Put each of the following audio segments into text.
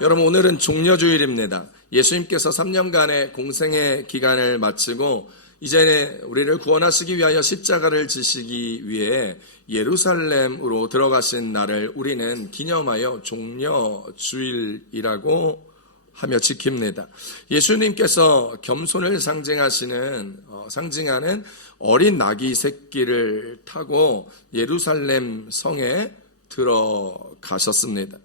여러분, 오늘은 종려주일입니다. 예수님께서 3년간의 공생의 기간을 마치고 이제 우리를 구원하시기 위하여 십자가를 지시기 위해 예루살렘으로 들어가신 날을 우리는 기념하여 종려주일이라고 하며 지킵니다. 예수님께서 겸손을 상징하는 어린 나귀 새끼를 타고 예루살렘 성에 들어가셨습니다.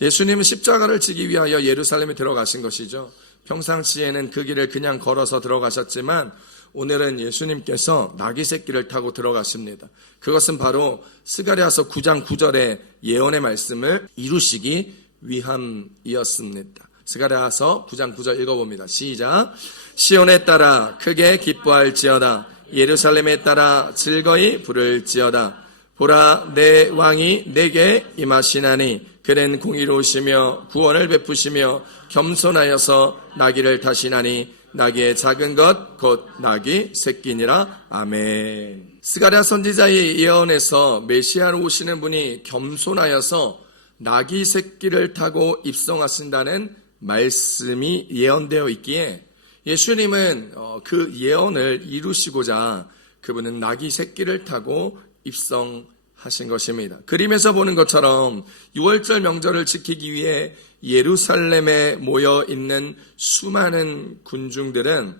예수님은 십자가를 지기 위하여 예루살렘에 들어가신 것이죠. 평상시에는 그 길을 그냥 걸어서 들어가셨지만 오늘은 예수님께서 나귀 새끼를 타고 들어가십니다. 그것은 바로 스가랴서 9장 9절의 예언의 말씀을 이루시기 위함이었습니다. 스가랴서 9장 9절 읽어봅니다. 시작. 시온에 따라 크게 기뻐할지어다. 예루살렘에 따라 즐거이 부를지어다. 보라, 내 왕이 내게 임하시나니 그는 공의로우시며 구원을 베푸시며 겸손하여서 나귀를 타시나니 나귀의 작은 것 곧 나귀 새끼니라. 아멘. 스가랴 선지자의 예언에서 메시아로 오시는 분이 겸손하여서 나귀 새끼를 타고 입성하신다는 말씀이 예언되어 있기에 예수님은 그 예언을 이루시고자 그분은 나귀 새끼를 타고 입성하신 것입니다. 그림에서 보는 것처럼 6월절 명절을 지키기 위해 예루살렘에 모여 있는 수많은 군중들은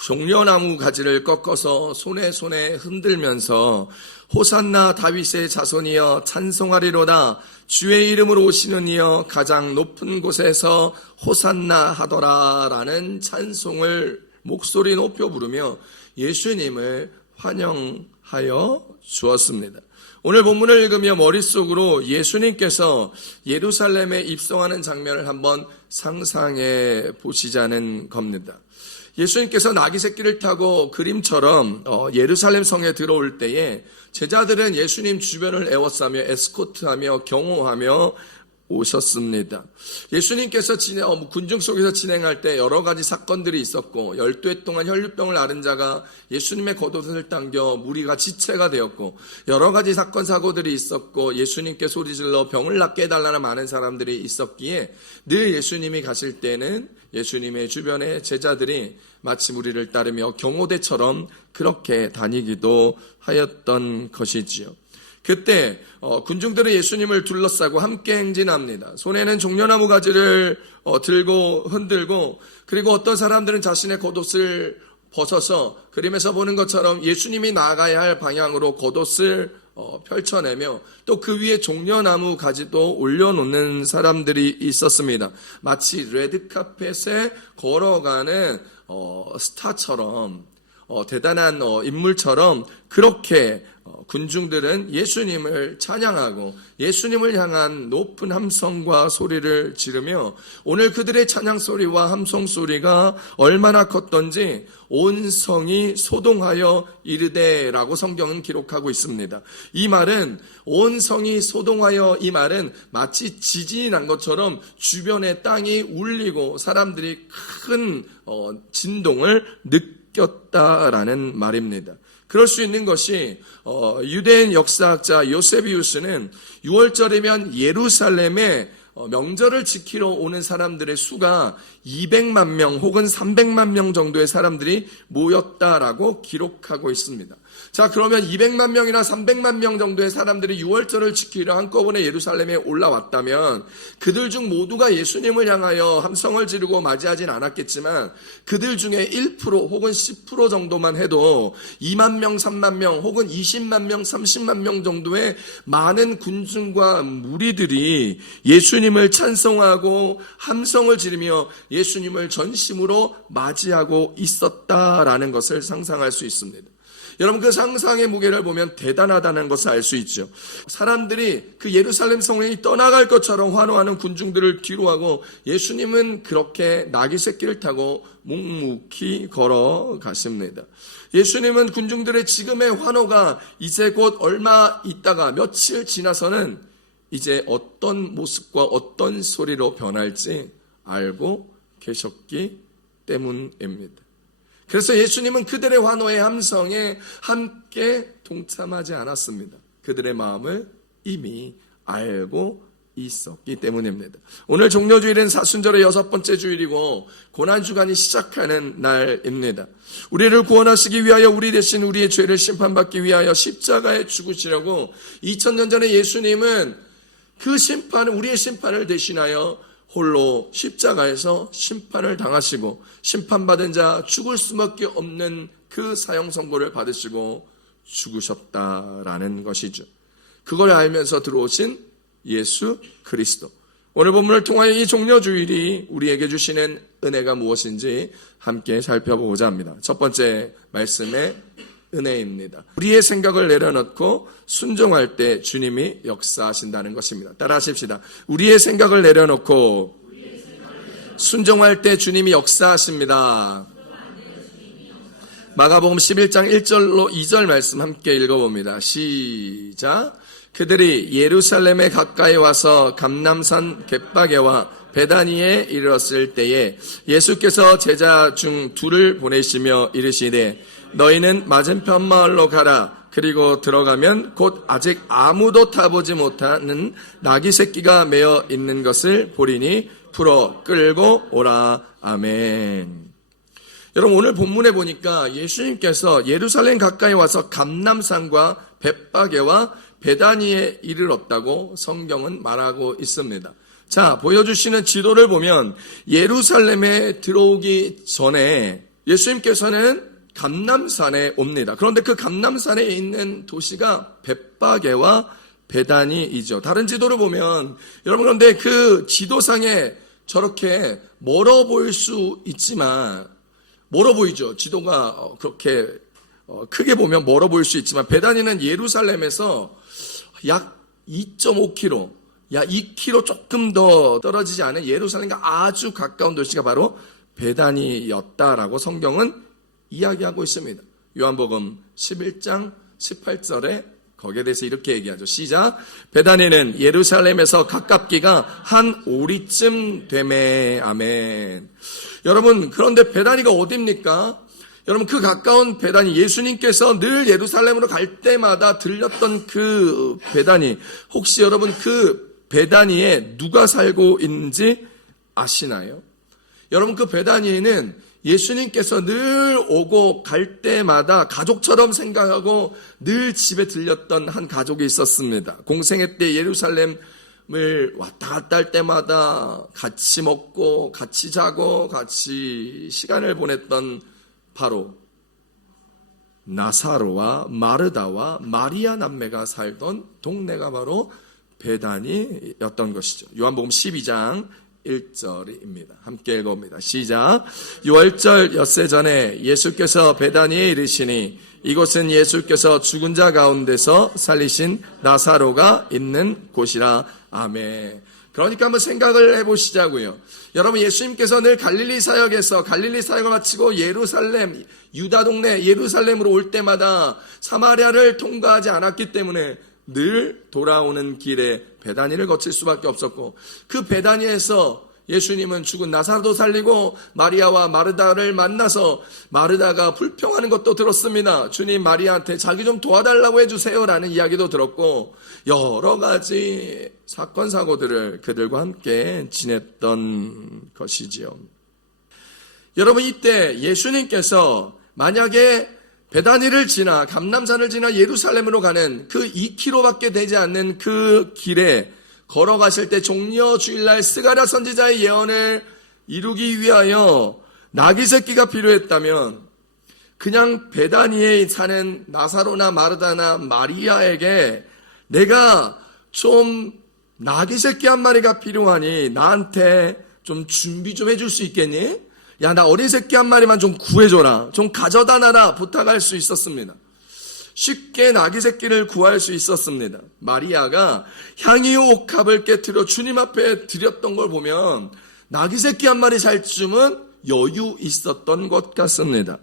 종려나무 가지를 꺾어서 손에 흔들면서 호산나 다윗의 자손이여 찬송하리로다. 주의 이름으로 오시는 이여 가장 높은 곳에서 호산나 하더라 라는 찬송을 목소리 높여 부르며 예수님을 환영하여 주었습니다. 오늘 본문을 읽으며 머릿속으로 예수님께서 예루살렘에 입성하는 장면을 한번 상상해 보시자는 겁니다. 예수님께서 나귀 새끼를 타고 그림처럼 예루살렘 성에 들어올 때에 제자들은 예수님 주변을 에워싸며 에스코트하며 경호하며 오셨습니다. 예수님께서 군중 속에서 진행할 때 여러 가지 사건들이 있었고 12해 동안 혈류병을 앓은 자가 예수님의 겉옷을 당겨 무리가 지체가 되었고 여러 가지 사건 사고들이 있었고 예수님께 소리질러 병을 낫게 해달라는 많은 사람들이 있었기에 늘 예수님이 가실 때는 예수님의 주변에 제자들이 마치 무리를 따르며 경호대처럼 그렇게 다니기도 하였던 것이지요. 그때 군중들은 예수님을 둘러싸고 함께 행진합니다. 손에는 종려나무 가지를 들고 흔들고 그리고 어떤 사람들은 자신의 겉옷을 벗어서 그림에서 보는 것처럼 예수님이 나아가야 할 방향으로 겉옷을 펼쳐내며 또 그 위에 종려나무 가지도 올려놓는 사람들이 있었습니다. 마치 레드카펫에 걸어가는 스타처럼 대단한 인물처럼 그렇게 군중들은 예수님을 찬양하고 예수님을 향한 높은 함성과 소리를 지르며 오늘 그들의 찬양 소리와 함성 소리가 얼마나 컸던지 온 성이 소동하여 이르되라고 성경은 기록하고 있습니다. 이 말은 온 성이 소동하여 이 말은 마치 지진이 난 것처럼 주변의 땅이 울리고 사람들이 큰 진동을 느꼈다라는 말입니다. 그럴 수 있는 것이 유대인 역사학자 요세비우스는 6월절이면 예루살렘에 명절을 지키러 오는 사람들의 수가 200만 명 혹은 300만 명 정도의 사람들이 모였다라고 기록하고 있습니다. 자, 그러면 200만 명이나 300만 명 정도의 사람들이 6월절을 지키려 한꺼번에 예루살렘에 올라왔다면 그들 중 모두가 예수님을 향하여 함성을 지르고 맞이하진 않았겠지만 그들 중에 1% 혹은 10% 정도만 해도 2만 명, 3만 명 혹은 20만 명, 30만 명 정도의 많은 군중과 무리들이 예수님을 찬송하고 함성을 지르며 예수님을 전심으로 맞이하고 있었다라는 것을 상상할 수 있습니다. 여러분, 그 상상의 무게를 보면 대단하다는 것을 알 수 있죠. 사람들이 그 예루살렘 성에 떠나갈 것처럼 환호하는 군중들을 뒤로하고 예수님은 그렇게 나귀 새끼를 타고 묵묵히 걸어가십니다. 예수님은 군중들의 지금의 환호가 이제 곧 얼마 있다가 며칠 지나서는 이제 어떤 모습과 어떤 소리로 변할지 알고 계셨기 때문입니다. 그래서 예수님은 그들의 환호의 함성에 함께 동참하지 않았습니다. 그들의 마음을 이미 알고 있었기 때문입니다. 오늘 종려주일은 사순절의 6번째 주일이고 고난주간이 시작하는 날입니다. 우리를 구원하시기 위하여 우리 대신 우리의 죄를 심판받기 위하여 십자가에 죽으시려고 2000년 전에 예수님은 그 심판을, 우리의 심판을 대신하여 홀로 십자가에서 심판을 당하시고 심판받은 자, 죽을 수밖에 없는 그 사형 선고를 받으시고 죽으셨다라는 것이죠. 그걸 알면서 들어오신 예수 그리스도. 오늘 본문을 통하여 이 종려주일이 우리에게 주시는 은혜가 무엇인지 함께 살펴보고자 합니다. 첫 번째 말씀의 은혜입니다. 우리의 생각을 내려놓고 순종할 때 주님이 역사하신다는 것입니다. 따라 하십시다. 우리의 생각을 내려놓고 순종할 때 주님이 역사하십니다. 마가복음 11장 1절로 2절 말씀 함께 읽어봅니다. 시작. 그들이 예루살렘에 가까이 와서 감람산 벳바게와 베다니에 이르렀을 때에 예수께서 제자 중 둘을 보내시며 이르시되 너희는 맞은편 마을로 가라. 그리고 들어가면 곧 아직 아무도 타보지 못하는 나귀 새끼가 매어 있는 것을 보리니 풀어 끌고 오라. 아멘. 여러분, 오늘 본문에 보니까 예수님께서 예루살렘 가까이 와서 감람산과 벳바게와 베다니에 이르렀다고 성경은 말하고 있습니다. 자, 보여주시는 지도를 보면 예루살렘에 들어오기 전에 예수님께서는 감람산에 옵니다. 그런데 그 감람산에 있는 도시가 벳바게와 베다니이죠. 다른 지도를 보면 여러분, 그런데 그 지도상에 저렇게 멀어 보일 수 있지만, 멀어 보이죠. 지도가 그렇게 크게 보면 멀어 보일 수 있지만 베다니는 예루살렘에서 약 2.5km, 약 2km 조금 더 떨어지지 않은 예루살렘과 아주 가까운 도시가 바로 베다니였다라고 성경은 이야기하고 있습니다. 요한복음 11장 18절에 거기에 대해서 이렇게 얘기하죠. 시작. 베다니는 예루살렘에서 가깝기가 한 오리쯤 되매. 아멘. 여러분, 그런데 베다니가 어디입니까? 여러분, 그 가까운 베다니, 예수님께서 늘 예루살렘으로 갈 때마다 들렸던 그 베다니, 혹시 여러분 그 베다니에 누가 살고 있는지 아시나요? 여러분, 그 베다니에는 예수님께서 늘 오고 갈 때마다 가족처럼 생각하고 늘 집에 들렸던 한 가족이 있었습니다. 공생애 때 예루살렘을 왔다 갔다 할 때마다 같이 먹고 같이 자고 같이 시간을 보냈던 바로 나사로와 마르다와 마리아 남매가 살던 동네가 바로 베다니였던 것이죠. 요한복음 12장 1절입니다. 함께 읽어봅니다. 시작. 유월절 엿새 전에 예수께서 베다니에 이르시니 이곳은 예수께서 죽은 자 가운데서 살리신 나사로가 있는 곳이라. 아멘. 그러니까 한번 생각을 해보시자고요. 여러분, 예수님께서 늘 갈릴리 사역에서 갈릴리 사역을 마치고 예루살렘, 유다 동네 예루살렘으로 올 때마다 사마리아를 통과하지 않았기 때문에 늘 돌아오는 길에 베다니를 거칠 수밖에 없었고, 그 베다니에서 예수님은 죽은 나사로도 살리고 마리아와 마르다를 만나서 마르다가 불평하는 것도 들었습니다. 주님, 마리아한테 자기 좀 도와달라고 해주세요라는 이야기도 들었고, 여러 가지 사건 사고들을 그들과 함께 지냈던 것이지요. 여러분, 이때 예수님께서 만약에 베다니를 지나 감람산을 지나 예루살렘으로 가는 그 2km밖에 되지 않는 그 길에 걸어가실 때 종려 주일날 스가랴 선지자의 예언을 이루기 위하여 나귀 새끼가 필요했다면 그냥 베다니에 사는 나사로나 마르다나 마리아에게 내가 좀 나귀 새끼 한 마리가 필요하니 나한테 좀 준비 좀 해줄 수 있겠니? 야, 나 어린 새끼 한 마리만 좀 구해줘라. 좀 가져다 놔라. 부탁할 수 있었습니다. 쉽게 나귀 새끼를 구할 수 있었습니다. 마리아가 향유 옥합을 깨트려 주님 앞에 드렸던 걸 보면 나귀 새끼 한 마리 살 쯤은 여유 있었던 것 같습니다.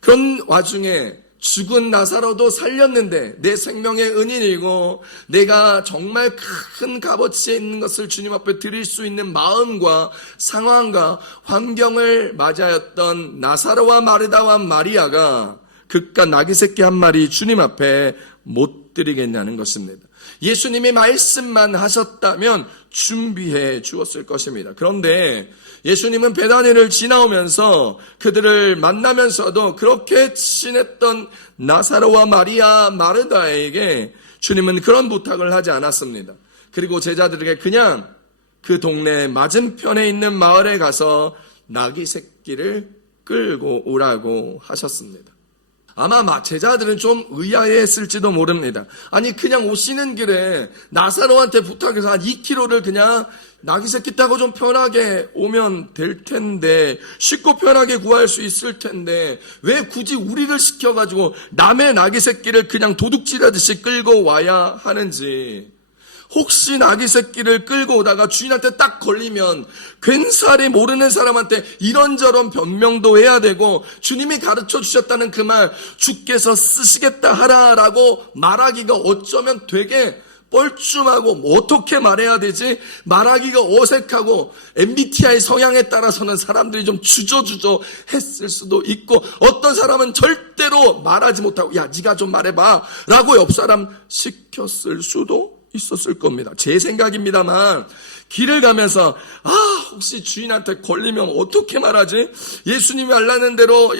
그런 와중에 죽은 나사로도 살렸는데 내 생명의 은인이고 내가 정말 큰 값어치에 있는 것을 주님 앞에 드릴 수 있는 마음과 상황과 환경을 맞이하였던 나사로와 마르다와 마리아가 그깟 나귀 새끼 한 마리 주님 앞에 못 드리겠냐는 것입니다. 예수님이 말씀만 하셨다면 준비해 주었을 것입니다. 그런데 예수님은 베다니를 지나오면서 그들을 만나면서도 그렇게 친했던 나사로와 마리아, 마르다에게 주님은 그런 부탁을 하지 않았습니다. 그리고 제자들에게 그냥 그 동네 맞은편에 있는 마을에 가서 나귀 새끼를 끌고 오라고 하셨습니다. 아마 제자들은 좀 의아해했을지도 모릅니다. 아니 그냥 오시는 길에 나사로한테 부탁해서 한 2km를 그냥 나귀 새끼 타고 좀 편하게 오면 될 텐데, 쉽고 편하게 구할 수 있을 텐데 왜 굳이 우리를 시켜가지고 남의 나귀 새끼를 그냥 도둑질하듯이 끌고 와야 하는지, 혹시 나귀 새끼를 끌고 오다가 주인한테 딱 걸리면 괜사리 모르는 사람한테 이런저런 변명도 해야 되고, 주님이 가르쳐 주셨다는 그 말 주께서 쓰시겠다 하라라고 말하기가 어쩌면 되게 뻘쭘하고 어떻게 말해야 되지? 말하기가 어색하고 MBTI 성향에 따라서는 사람들이 좀 주저주저 했을 수도 있고, 어떤 사람은 절대로 말하지 못하고 야 네가 좀 말해봐 라고 옆 사람 시켰을 수도 있었을 겁니다. 제 생각입니다만, 길을 가면서 혹시 주인한테 걸리면 어떻게 말하지? 예수님이 알라는 대로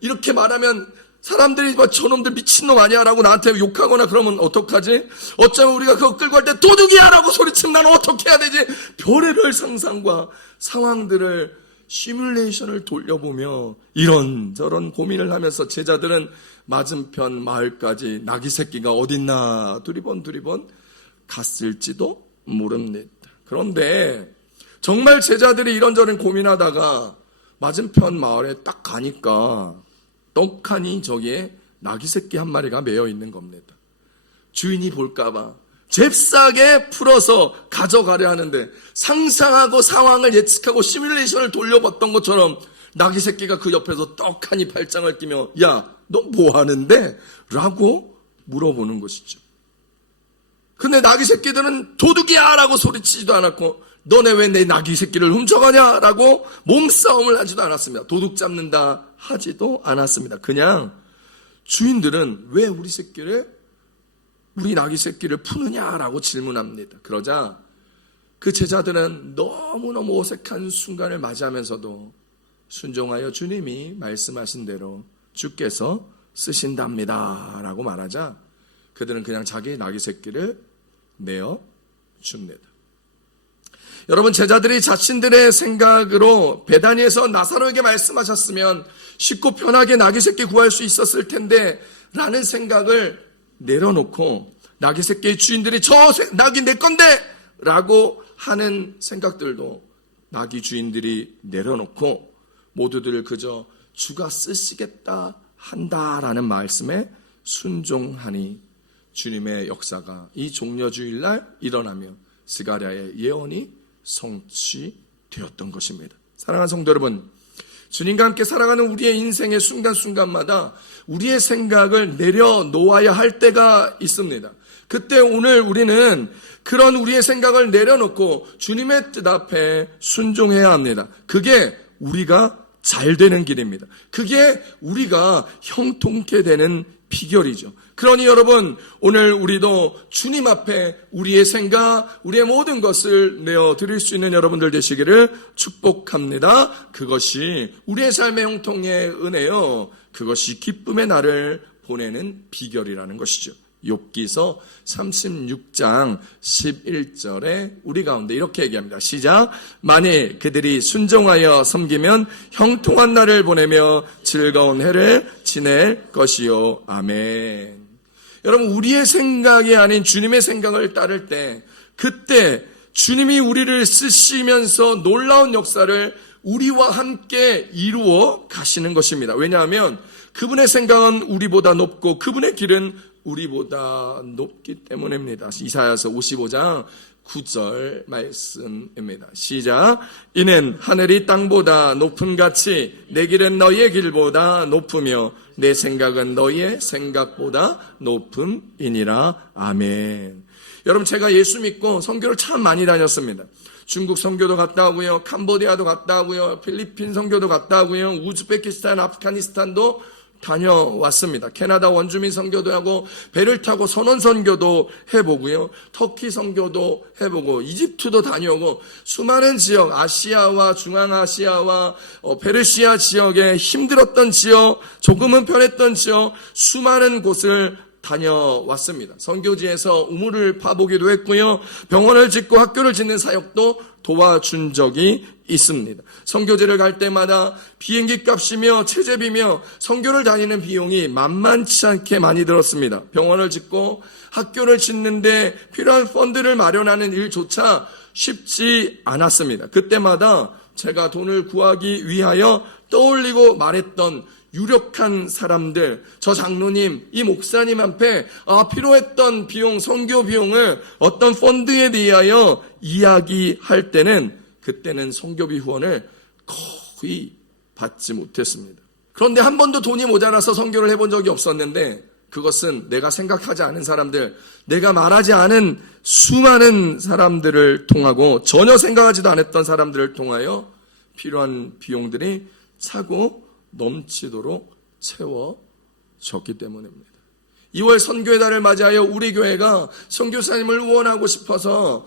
이렇게 말하면 사람들이 저놈들 미친놈 아니야 라고 나한테 욕하거나 그러면 어떡하지? 어쩌면 우리가 그거 끌고 갈 때 도둑이야 라고 소리치면 나는 어떻게 해야 되지? 별의별 상상과 상황들을 시뮬레이션을 돌려보며 이런저런 고민을 하면서 제자들은 맞은편 마을까지 나귀 새끼가 어딨나 두리번 갔을지도 모릅니다. 그런데 정말 제자들이 이런저런 고민하다가 맞은편 마을에 딱 가니까 떡하니 저기에 나귀 새끼 한 마리가 매여 있는 겁니다. 주인이 볼까봐 잽싸게 풀어서 가져가려 하는데, 상상하고 상황을 예측하고 시뮬레이션을 돌려봤던 것처럼 나귀 새끼가 그 옆에서 떡하니 발장을 끼며 야, 너 뭐 하는데? 라고 물어보는 것이죠. 근데 나귀 새끼들은 도둑이야 라고 소리치지도 않았고, 너네 왜 내 나귀 새끼를 훔쳐가냐 라고 몸싸움을 하지도 않았습니다. 도둑 잡는다 하지도 않았습니다. 그냥 주인들은 왜 우리 나귀 새끼를 푸느냐라고 질문합니다. 그러자 그 제자들은 너무너무 어색한 순간을 맞이하면서도 순종하여 주님이 말씀하신 대로 주께서 쓰신답니다 라고 말하자 그들은 그냥 자기 나귀 새끼를 내어 줍니다. 여러분, 제자들이 자신들의 생각으로 베다니에서 나사로에게 말씀하셨으면 쉽고 편하게 나귀 새끼 구할 수 있었을 텐데 라는 생각을 내려놓고, 나귀 새끼의 주인들이 저 나귀 내 건데 라고 하는 생각들도 나귀 주인들이 내려놓고 모두들 그저 주가 쓰시겠다 한다라는 말씀에 순종하니 주님의 역사가 이 종려주일날 일어나며 스가랴의 예언이 성취되었던 것입니다. 사랑하는 성도 여러분, 주님과 함께 살아가는 우리의 인생의 순간순간마다 우리의 생각을 내려놓아야 할 때가 있습니다. 그때 오늘 우리는 그런 우리의 생각을 내려놓고 주님의 뜻 앞에 순종해야 합니다. 그게 우리가 잘 되는 길입니다. 그게 우리가 형통케 되는 비결이죠. 그러니 여러분, 오늘 우리도 주님 앞에 우리의 생각, 우리의 모든 것을 내어드릴 수 있는 여러분들 되시기를 축복합니다. 그것이 우리의 삶의 형통의 은혜요, 그것이 기쁨의 날을 보내는 비결이라는 것이죠. 욥기서 36장 11절에 우리 가운데 이렇게 얘기합니다. 시작. 만일 그들이 순종하여 섬기면 형통한 날을 보내며 즐거운 해를 지낼 것이요. 아멘. 여러분, 우리의 생각이 아닌 주님의 생각을 따를 때, 그때 주님이 우리를 쓰시면서 놀라운 역사를 우리와 함께 이루어 가시는 것입니다. 왜냐하면 그분의 생각은 우리보다 높고 그분의 길은 우리보다 높기 때문입니다. 이사야서 55장 9절 말씀입니다. 시작. 이는 하늘이 땅보다 높은 같이 내 길은 너희의 길보다 높으며 내 생각은 너희의 생각보다 높음이니라. 아멘. 여러분, 제가 예수 믿고 선교를 참 많이 다녔습니다. 중국 선교도 갔다 오고요, 캄보디아도 갔다 오고요, 필리핀 선교도 갔다 오고요, 우즈베키스탄, 아프가니스탄도 다녀왔습니다. 캐나다 원주민 선교도 하고 배를 타고 선원 선교도 해보고요. 터키 선교도 해보고 이집트도 다녀오고 수많은 지역, 아시아와 중앙아시아와 페르시아 지역에 힘들었던 지역, 조금은 편했던 지역 수많은 곳을 다녀왔습니다. 선교지에서 우물을 파보기도 했고요. 병원을 짓고 학교를 짓는 사역도 도와준 적이 있습니다. 선교지를 갈 때마다 비행기 값이며 체재비며 선교를 다니는 비용이 만만치 않게 많이 들었습니다. 병원을 짓고 학교를 짓는데 필요한 펀드를 마련하는 일조차 쉽지 않았습니다. 그때마다 제가 돈을 구하기 위하여 떠올리고 말했던 유력한 사람들, 저 장로님, 이 목사님 앞에 필요했던 비용, 선교 비용을 어떤 펀드에 대하여 이야기할 때는 그때는 선교비 후원을 거의 받지 못했습니다. 그런데 한 번도 돈이 모자라서 선교를 해본 적이 없었는데 그것은 내가 생각하지 않은 사람들, 내가 말하지 않은 수많은 사람들을 통하고 전혀 생각하지도 않았던 사람들을 통하여 필요한 비용들이 차고 넘치도록 채워졌기 때문입니다. 2월 선교의 달을 맞이하여 우리 교회가 선교사님을 후원하고 싶어서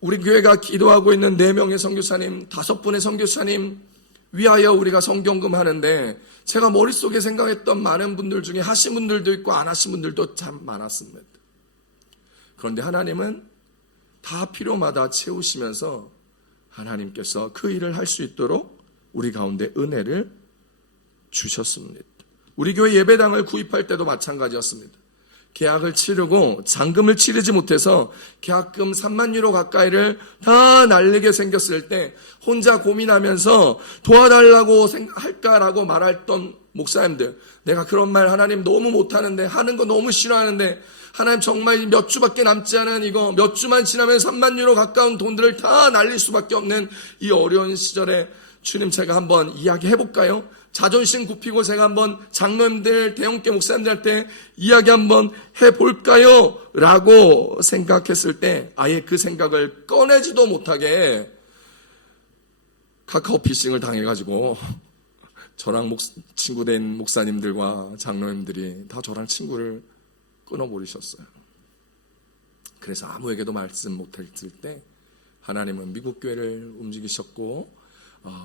우리 교회가 기도하고 있는 4명의 선교사님, 5분의 선교사님 위하여 우리가 성경금 하는데 제가 머릿속에 생각했던 많은 분들 중에 하신 분들도 있고 안 하신 분들도 참 많았습니다. 그런데 하나님은 다 필요마다 채우시면서 하나님께서 그 일을 할 수 있도록 우리 가운데 은혜를 주셨습니다. 우리 교회 예배당을 구입할 때도 마찬가지였습니다. 계약을 치르고 잔금을 치르지 못해서 계약금 3만 유로 가까이를 다 날리게 생겼을 때 혼자 고민하면서 도와달라고 할까라고 말했던 목사님들, 내가 그런 말 하나님 너무 못하는데, 하는 거 너무 싫어하는데 하나님 정말 몇 주밖에 남지 않은 이거 몇 주만 지나면 3만 유로 가까운 돈들을 다 날릴 수밖에 없는 이 어려운 시절에 주님, 제가 한번 이야기해볼까요? 자존심 굽히고 제가 한번 장로님들, 대형교 목사님들한테 이야기 한번 해볼까요? 라고 생각했을 때 아예 그 생각을 꺼내지도 못하게 카카오 피싱을 당해가지고 저랑 친구 된 목사님들과 장로님들이 다 저랑 친구를 끊어버리셨어요. 그래서 아무에게도 말씀 못했을 때 하나님은 미국 교회를 움직이셨고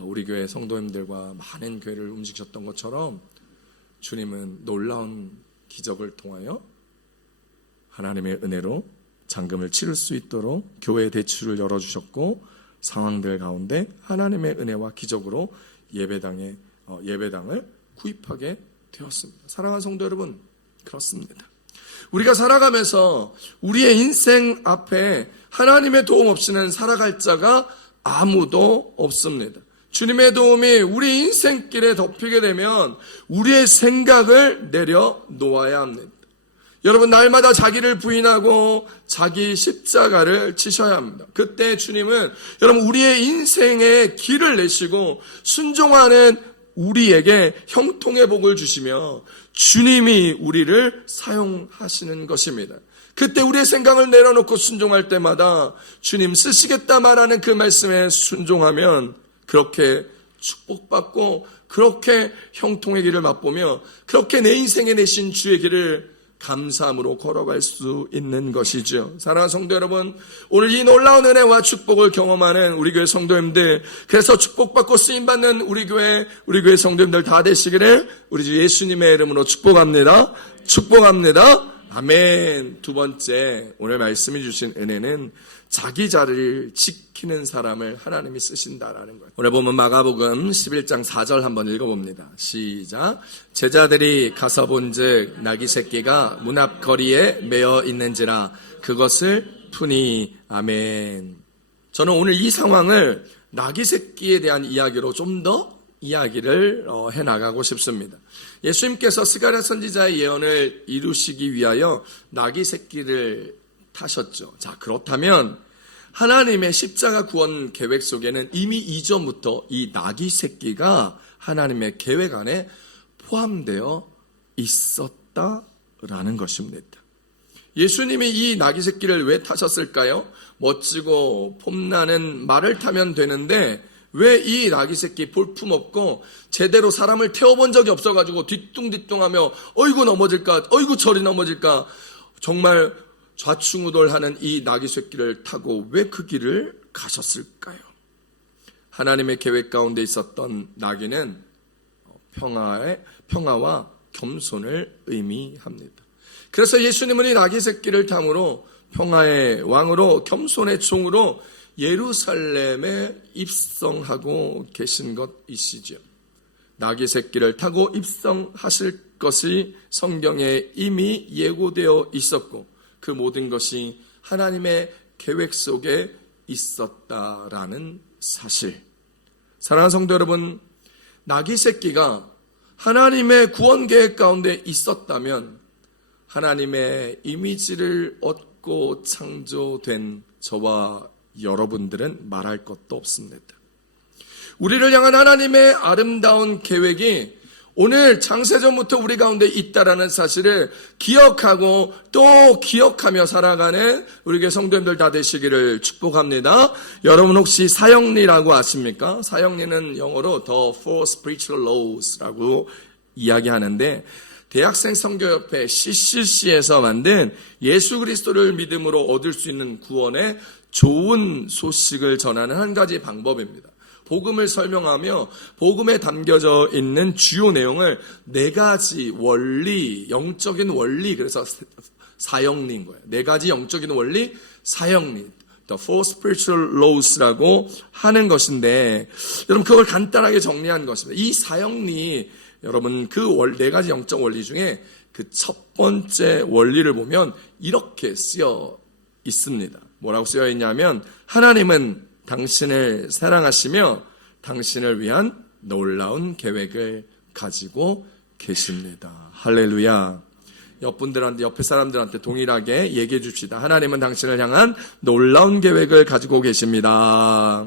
우리 교회 성도님들과 많은 교회를 움직이셨던 것처럼 주님은 놀라운 기적을 통하여 하나님의 은혜로 잔금을 치를 수 있도록 교회 대출을 열어주셨고 상황들 가운데 하나님의 은혜와 기적으로 예배당을 구입하게 되었습니다. 사랑하는 성도 여러분, 그렇습니다. 우리가 살아가면서 우리의 인생 앞에 하나님의 도움 없이는 살아갈 자가 아무도 없습니다. 주님의 도움이 우리 인생길에 덮이게 되면 우리의 생각을 내려놓아야 합니다. 여러분, 날마다 자기를 부인하고 자기 십자가를 지셔야 합니다. 그때 주님은 여러분 우리의 인생의 길을 내시고 순종하는 우리에게 형통의 복을 주시며 주님이 우리를 사용하시는 것입니다. 그때 우리의 생각을 내려놓고 순종할 때마다 주님 쓰시겠다 말하는 그 말씀에 순종하면 그렇게 축복받고 그렇게 형통의 길을 맛보며 그렇게 내 인생에 내신 주의 길을 감사함으로 걸어갈 수 있는 것이죠. 사랑하는 성도 여러분, 오늘 이 놀라운 은혜와 축복을 경험하는 우리 교회 성도님들, 그래서 축복받고 쓰임받는 우리 교회 성도님들 다 되시기를 우리 주 예수님의 이름으로 축복합니다. 축복합니다. 아멘. 두 번째, 오늘 말씀해 주신 은혜는 자기 자리를 지키는 사람을 하나님이 쓰신다라는 거예요. 오늘 보면 마가복음 11장 4절 한번 읽어봅니다. 시작. 제자들이 가서 본즉 나귀 새끼가 문 앞 거리에 매어 있는지라 그것을 푸니. 아멘. 저는 오늘 이 상황을 나귀 새끼에 대한 이야기로 좀 더 이야기를 해나가고 싶습니다. 예수님께서 스가랴 선지자의 예언을 이루시기 위하여 나귀 새끼를 타셨죠. 자, 그렇다면 하나님의 십자가 구원 계획 속에는 이미 이전부터 이 나귀 새끼가 하나님의 계획 안에 포함되어 있었다라는 것입니다. 예수님이 이 나귀 새끼를 왜 타셨을까요? 멋지고 폼나는 말을 타면 되는데 왜 이 나귀 새끼 볼품없고 제대로 사람을 태워본 적이 없어가지고 뒤뚱뒤뚱하며 어이구 넘어질까, 어이구 저리 넘어질까, 정말 좌충우돌하는 이 나귀 새끼를 타고 왜 그 길을 가셨을까요? 하나님의 계획 가운데 있었던 나귀는 평화와 겸손을 의미합니다. 그래서 예수님은 이 나귀 새끼를 탐으로 평화의 왕으로 겸손의 종으로 예루살렘에 입성하고 계신 것이시죠. 나귀 새끼를 타고 입성하실 것이 성경에 이미 예고되어 있었고 그 모든 것이 하나님의 계획 속에 있었다라는 사실. 사랑하는 성도 여러분, 나귀 새끼가 하나님의 구원 계획 가운데 있었다면 하나님의 이미지를 얻고 창조된 저와 여러분들은 말할 것도 없습니다. 우리를 향한 하나님의 아름다운 계획이 오늘 창세전부터 우리 가운데 있다라는 사실을 기억하고 또 기억하며 살아가는 우리 교회 성도님들 다 되시기를 축복합니다. 여러분 혹시 사형리라고 아십니까? 사형리는 영어로 The Four Spiritual Laws라고 이야기하는데 대학생 선교협회 CCC에서 만든 예수 그리스도를 믿음으로 얻을 수 있는 구원의 좋은 소식을 전하는 한 가지 방법입니다. 복음을 설명하며 복음에 담겨져 있는 주요 내용을 네 가지 원리, 영적인 원리, 그래서 사형리인 거예요. 네 가지 영적인 원리, 사형리, The Four Spiritual Laws라고 하는 것인데, 여러분 그걸 간단하게 정리한 것입니다. 이 사형리, 여러분 그 네 가지 영적 원리 중에 그 첫 번째 원리를 보면 이렇게 쓰여 있습니다. 뭐라고 쓰여 있냐면 하나님은 당신을 사랑하시며 당신을 위한 놀라운 계획을 가지고 계십니다. 할렐루야. 옆에 사람들한테 동일하게 얘기해 줍시다. 하나님은 당신을 향한 놀라운 계획을 가지고 계십니다.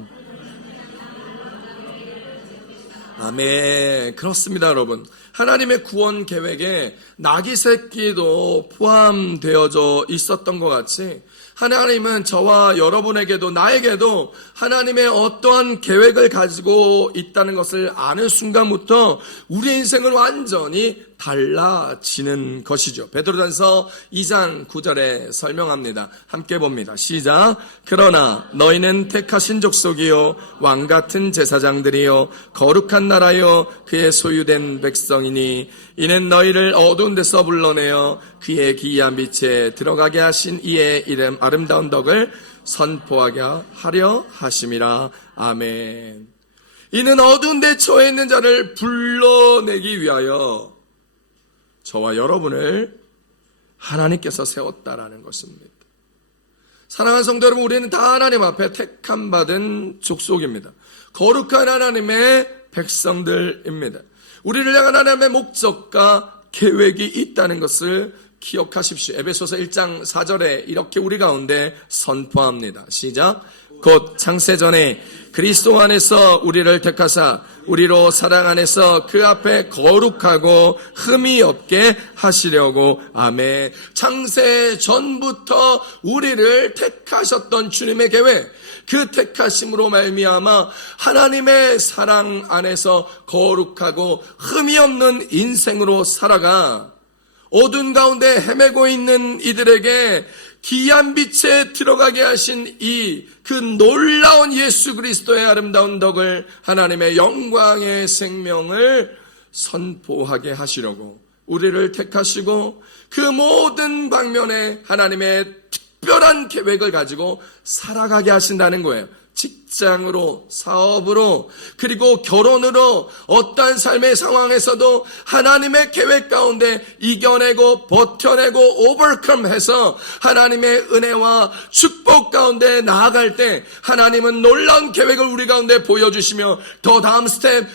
아멘. 그렇습니다, 여러분. 하나님의 구원 계획에 나귀 새끼도 포함되어져 있었던 것 같이 하나님은 저와 여러분에게도 나에게도 하나님의 어떠한 계획을 가지고 있다는 것을 아는 순간부터 우리의 인생은 완전히 달라지는 것이죠. 베드로전서 2장 9절에 설명합니다. 함께 봅니다. 시작. 그러나 너희는 택하신 족속이요 왕같은 제사장들이요 거룩한 나라요 그의 소유된 백성이니 이는 너희를 어두운 데서 불러내어 그의 기이한 빛에 들어가게 하신 이의 이름 아름다운 덕을 선포하게 하려 하심이라. 아멘. 이는 어두운 데 처해 있는 자를 불러내기 위하여 저와 여러분을 하나님께서 세웠다라는 것입니다. 사랑하는 성도 여러분, 우리는 다 하나님 앞에 택함 받은 족속입니다. 거룩한 하나님의 백성들입니다. 우리를 향한 하나님의 목적과 계획이 있다는 것을 기억하십시오. 에베소서 1장 4절에 이렇게 우리 가운데 선포합니다. 시작. 곧 창세전에 그리스도 안에서 우리를 택하사 우리로 사랑 안에서 그 앞에 거룩하고 흠이 없게 하시려고. 아멘. 창세 전부터 우리를 택하셨던 주님의 계획, 그 택하심으로 말미암아 하나님의 사랑 안에서 거룩하고 흠이 없는 인생으로 살아가 어두운 가운데 헤매고 있는 이들에게 기이한 빛에 들어가게 하신 그 놀라운 예수 그리스도의 아름다운 덕을, 하나님의 영광의 생명을 선포하게 하시려고 우리를 택하시고 그 모든 방면에 하나님의 특별한 계획을 가지고 살아가게 하신다는 거예요. 직장으로, 사업으로, 그리고 결혼으로 어떠한 삶의 상황에서도 하나님의 계획 가운데 이겨내고 버텨내고 오버컴해서 하나님의 은혜와 축복 가운데 나아갈 때 하나님은 놀라운 계획을 우리 가운데 보여주시며 더 다음 스텝,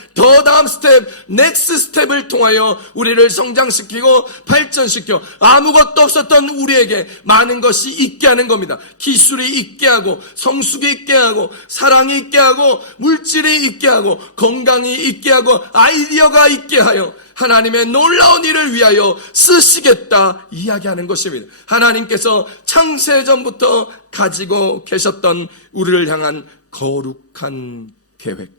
넥스트 스텝을 통하여 우리를 성장시키고 발전시켜 아무것도 없었던 우리에게 많은 것이 있게 하는 겁니다. 기술이 있게 하고 성숙이 있게 하고 사랑이 있게 하고 물질이 있게 하고 건강이 있게 하고 아이디어가 있게 하여 하나님의 놀라운 일을 위하여 쓰시겠다 이야기하는 것입니다. 하나님께서 창세전부터 가지고 계셨던 우리를 향한 거룩한 계획,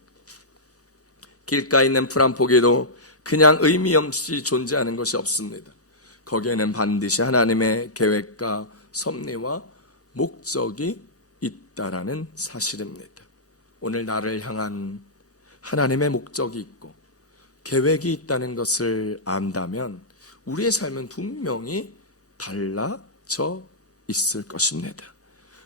길가에 있는 풀 한 포기도 그냥 의미 없이 존재하는 것이 없습니다. 거기에는 반드시 하나님의 계획과 섭리와 목적이 있다라는 사실입니다. 오늘 나를 향한 하나님의 목적이 있고 계획이 있다는 것을 안다면 우리의 삶은 분명히 달라져 있을 것입니다.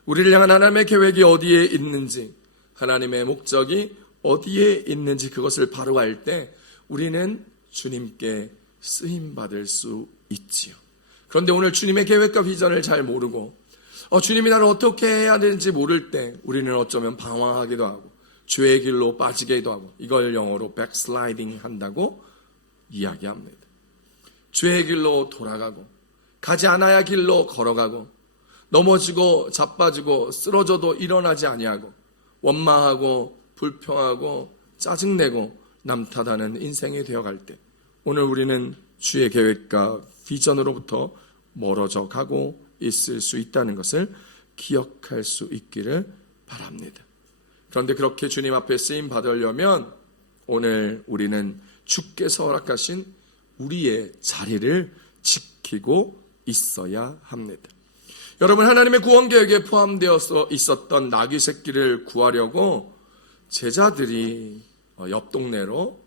우리를 향한 하나님의 계획이 어디에 있는지, 하나님의 목적이 어디에 있는지 그것을 바로 알 때 우리는 주님께 쓰임받을 수 있지요. 그런데 오늘 주님의 계획과 비전을 잘 모르고 주님이 나를 어떻게 해야 되는지 모를 때 우리는 어쩌면 방황하기도 하고 죄의 길로 빠지기도 하고, 이걸 영어로 backsliding 한다고 이야기합니다. 죄의 길로 돌아가고 가지 않아야 할 길로 걸어가고 넘어지고 자빠지고 쓰러져도 일어나지 아니하고 원망하고 불평하고 짜증내고 남 탓하는 인생이 되어갈 때 오늘 우리는 주의 계획과 비전으로부터 멀어져 가고 있을 수 있다는 것을 기억할 수 있기를 바랍니다. 그런데 그렇게 주님 앞에 쓰임 받으려면 오늘 우리는 주께서 허락하신 우리의 자리를 지키고 있어야 합니다. 여러분, 하나님의 구원 계획에 포함되어서 있었던 나귀 새끼를 구하려고 제자들이 옆 동네로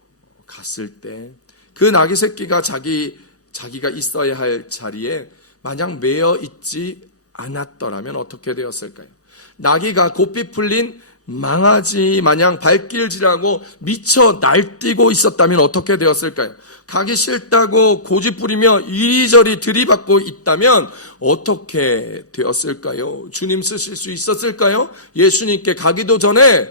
갔을 때 그 나귀 새끼가 자기가 있어야 할 자리에 만약 매여 있지 않았더라면 어떻게 되었을까요? 나귀가 고삐 풀린 망아지 마냥 발길질하고 미쳐 날뛰고 있었다면 어떻게 되었을까요? 가기 싫다고 고집부리며 이리저리 들이받고 있다면 어떻게 되었을까요? 주님 쓰실 수 있었을까요? 예수님께 가기도 전에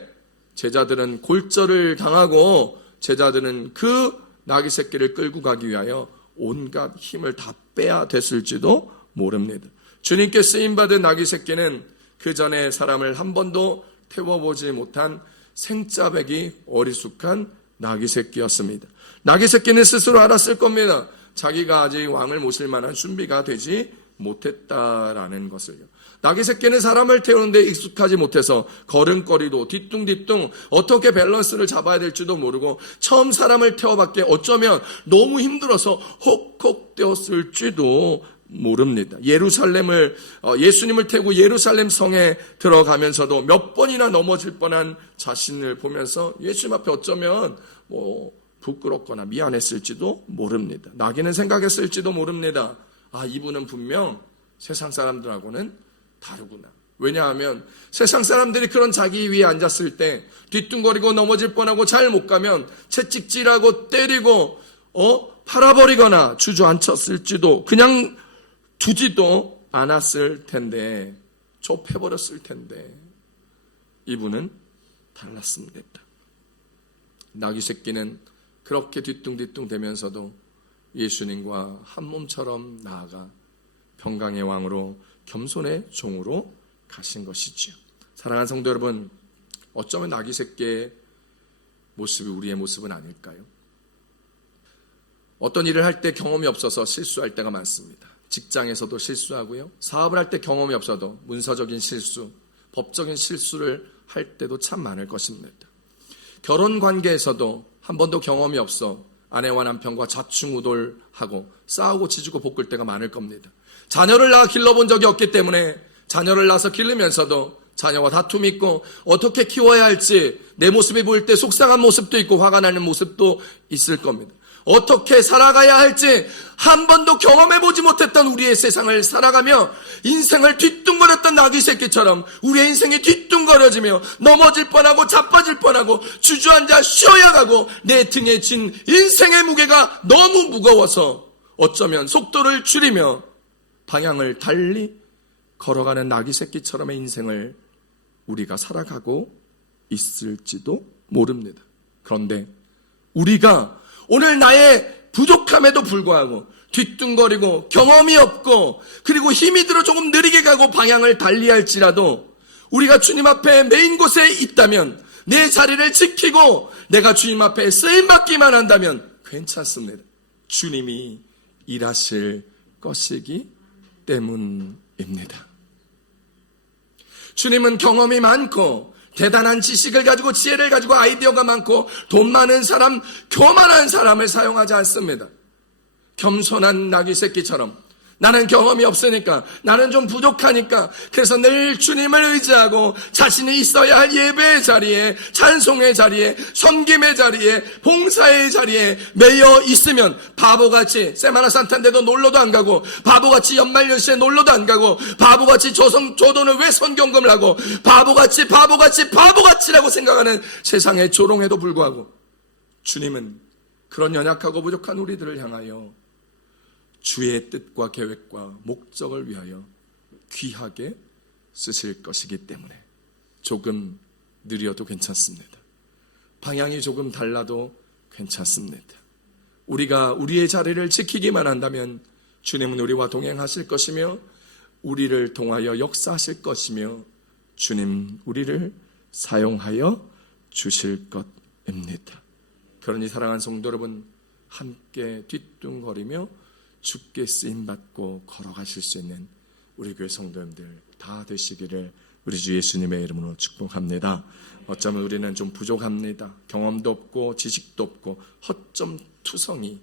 제자들은 골절을 당하고 제자들은 그 나귀 새끼를 끌고 가기 위하여 온갖 힘을 다 빼야 됐을지도 모릅니다. 주님께 쓰임받은 나귀 새끼는 그 전에 사람을 한 번도 태워보지 못한 생짜배기 어리숙한 나귀 새끼였습니다. 나귀 새끼는 스스로 알았을 겁니다. 자기가 아직 왕을 모실 만한 준비가 되지 못했다라는 것을요. 나귀 새끼는 사람을 태우는데 익숙하지 못해서 걸음걸이도 뒤뚱뒤뚱 어떻게 밸런스를 잡아야 될지도 모르고 처음 사람을 태워봤기에 어쩌면 너무 힘들어서 헉헉대었을지도 모릅니다. 예수님을 태우고 예루살렘 성에 들어가면서도 몇 번이나 넘어질 뻔한 자신을 보면서 예수님 앞에 어쩌면 부끄럽거나 미안했을지도 모릅니다. 나귀는 생각했을지도 모릅니다. 이분은 분명 세상 사람들하고는 다르구나. 왜냐하면 세상 사람들이 그런 자기 위에 앉았을 때 뒤뚱거리고 넘어질 뻔하고 잘 못 가면 채찍질하고 때리고 팔아버리거나 주저앉혔을지도 그냥 두지도 않았을 텐데 좁혀버렸을 텐데 이분은 달랐습니다. 나귀 새끼는 그렇게 뒤뚱뒤뚱 되면서도 예수님과 한 몸처럼 나아가 평강의 왕으로 겸손의 종으로 가신 것이지요. 사랑하는 성도 여러분, 어쩌면 나귀 새끼의 모습이 우리의 모습은 아닐까요? 어떤 일을 할 때 경험이 없어서 실수할 때가 많습니다. 직장에서도 실수하고요. 사업을 할 때 경험이 없어도 문서적인 실수, 법적인 실수를 할 때도 참 많을 것입니다. 결혼 관계에서도 한 번도 경험이 없어 아내와 남편과 좌충우돌하고 싸우고 지지고 볶을 때가 많을 겁니다. 자녀를 낳아 길러본 적이 없기 때문에 자녀를 낳아서 기르면서도 자녀와 다툼이 있고 어떻게 키워야 할지 내 모습이 보일 때 속상한 모습도 있고 화가 나는 모습도 있을 겁니다. 어떻게 살아가야 할지 한 번도 경험해보지 못했던 우리의 세상을 살아가며 인생을 뒤뚱거렸던 나귀 새끼처럼 우리의 인생이 뒤뚱거려지며 넘어질 뻔하고 자빠질 뻔하고 주저앉아 쉬어야 가고 내 등에 진 인생의 무게가 너무 무거워서 어쩌면 속도를 줄이며 방향을 달리 걸어가는 나귀 새끼처럼의 인생을 우리가 살아가고 있을지도 모릅니다. 그런데 우리가 오늘 나의 부족함에도 불구하고 뒤뚱거리고 경험이 없고 그리고 힘이 들어 조금 느리게 가고 방향을 달리할지라도 우리가 주님 앞에 메인 곳에 있다면 내 자리를 지키고 내가 주님 앞에 쓰임받기만 한다면 괜찮습니다. 주님이 일하실 것이기 때문입니다. 주님은 경험이 많고 대단한 지식을 가지고 지혜를 가지고 아이디어가 많고 돈 많은 사람, 교만한 사람을 사용하지 않습니다. 겸손한 나귀 새끼처럼 나는 경험이 없으니까, 나는 좀 부족하니까, 그래서 늘 주님을 의지하고 자신이 있어야 할 예배의 자리에, 찬송의 자리에, 섬김의 자리에, 봉사의 자리에 매여 있으면 바보같이 세마나산타인데도 놀러도 안 가고, 바보같이 연말연시에 놀러도 안 가고, 바보같이 조도는 왜 선경금을 하고, 바보같이라고 생각하는 세상의 조롱에도 불구하고 주님은 그런 연약하고 부족한 우리들을 향하여 주의 뜻과 계획과 목적을 위하여 귀하게 쓰실 것이기 때문에 조금 느려도 괜찮습니다. 방향이 조금 달라도 괜찮습니다. 우리가 우리의 자리를 지키기만 한다면 주님은 우리와 동행하실 것이며 우리를 통하여 역사하실 것이며 주님 우리를 사용하여 주실 것입니다. 그러니 사랑하는 성도 여러분, 함께 뒤뚱거리며 주께 쓰임받고 걸어가실 수 있는 우리 교회 성도님들 다 되시기를 우리 주 예수님의 이름으로 축복합니다. 어쩌면 우리는 좀 부족합니다. 경험도 없고 지식도 없고 허점투성이,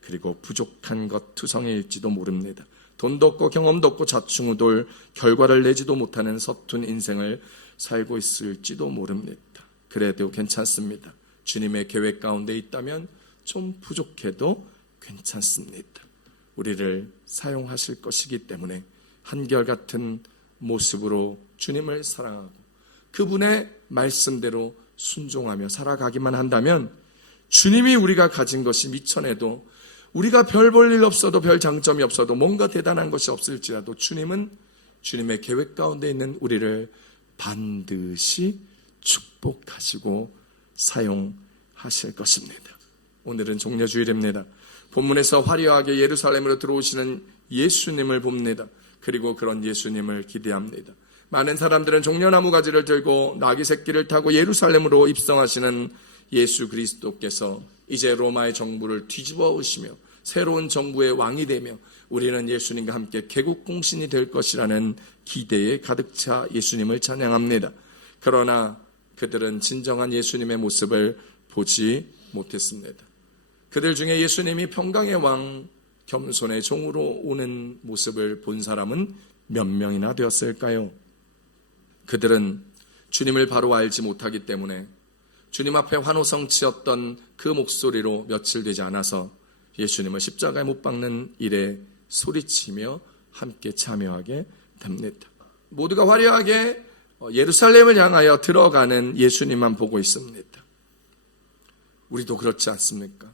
그리고 부족한 것 투성이일지도 모릅니다. 돈도 없고 경험도 없고 좌충우돌 결과를 내지도 못하는 서툰 인생을 살고 있을지도 모릅니다. 그래도 괜찮습니다. 주님의 계획 가운데 있다면 좀 부족해도 괜찮습니다. 우리를 사용하실 것이기 때문에 한결같은 모습으로 주님을 사랑하고 그분의 말씀대로 순종하며 살아가기만 한다면 주님이 우리가 가진 것이 미천해도, 우리가 별 볼 일 없어도, 별 장점이 없어도, 뭔가 대단한 것이 없을지라도 주님은 주님의 계획 가운데 있는 우리를 반드시 축복하시고 사용하실 것입니다. 오늘은 종려주일입니다. 본문에서 화려하게 예루살렘으로 들어오시는 예수님을 봅니다. 그리고 그런 예수님을 기대합니다. 많은 사람들은 종려나무 가지를 들고 나귀 새끼를 타고 예루살렘으로 입성하시는 예수 그리스도께서 이제 로마의 정부를 뒤집어 오시며 새로운 정부의 왕이 되며 우리는 예수님과 함께 개국공신이 될 것이라는 기대에 가득 차 예수님을 찬양합니다. 그러나 그들은 진정한 예수님의 모습을 보지 못했습니다. 그들 중에 예수님이 평강의 왕, 겸손의 종으로 오는 모습을 본 사람은 몇 명이나 되었을까요? 그들은 주님을 바로 알지 못하기 때문에 주님 앞에 환호성치었던 그 목소리로 며칠 되지 않아서 예수님을 십자가에 못 박는 일에 소리치며 함께 참여하게 됩니다. 모두가 화려하게 예루살렘을 향하여 들어가는 예수님만 보고 있습니다. 우리도 그렇지 않습니까?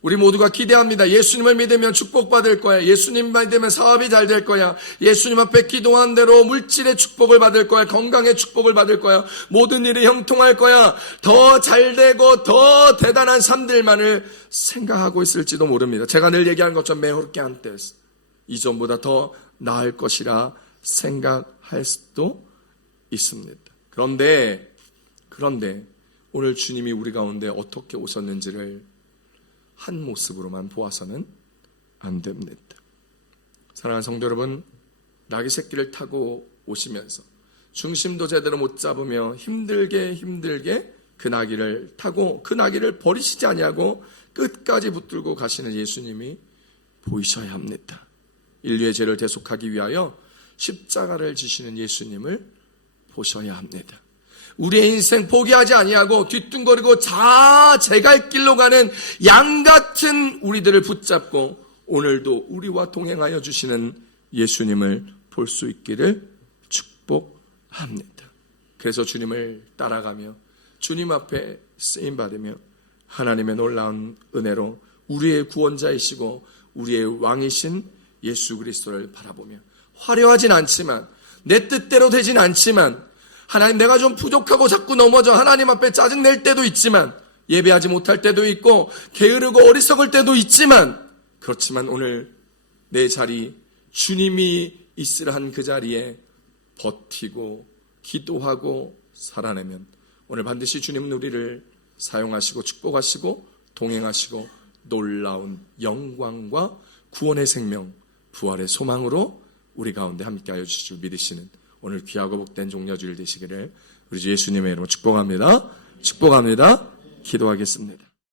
우리 모두가 기대합니다. 예수님을 믿으면 축복받을 거야. 예수님만 믿으면 사업이 잘 될 거야. 예수님 앞에 기도한 대로 물질의 축복을 받을 거야. 건강의 축복을 받을 거야. 모든 일이 형통할 거야. 더 잘 되고 더 대단한 삶들만을 생각하고 있을지도 모릅니다. 제가 늘 얘기하는 것처럼 mejor que antes, 이전보다 더 나을 것이라 생각할 수도 있습니다. 그런데 오늘 주님이 우리 가운데 어떻게 오셨는지를 한 모습으로만 보아서는 안 됩니다. 사랑하는 성도 여러분, 나귀 새끼를 타고 오시면서 중심도 제대로 못 잡으며 힘들게 그 나귀를 타고 그 나귀를 버리시지 아니하고 끝까지 붙들고 가시는 예수님이 보이셔야 합니다. 인류의 죄를 대속하기 위하여 십자가를 지시는 예수님을 보셔야 합니다. 우리의 인생 포기하지 아니하고 뒤뚱거리고 제갈 길로 가는 양 같은 우리들을 붙잡고 오늘도 우리와 동행하여 주시는 예수님을 볼 수 있기를 축복합니다. 그래서 주님을 따라가며 주님 앞에 쓰임받으며 하나님의 놀라운 은혜로 우리의 구원자이시고 우리의 왕이신 예수 그리스도를 바라보며 화려하진 않지만, 내 뜻대로 되진 않지만, 하나님 내가 좀 부족하고 자꾸 넘어져 하나님 앞에 짜증낼 때도 있지만, 예배하지 못할 때도 있고 게으르고 어리석을 때도 있지만, 그렇지만 오늘 내 자리, 주님이 있으라 한 그 자리에 버티고 기도하고 살아내면 오늘 반드시 주님은 우리를 사용하시고 축복하시고 동행하시고 놀라운 영광과 구원의 생명, 부활의 소망으로 우리 가운데 함께하여 주실 줄 믿으시는 오늘 귀하고 복된 종려주일 되시기를 우리 주 예수님의 이름으로 축복합니다. 축복합니다. 기도하겠습니다.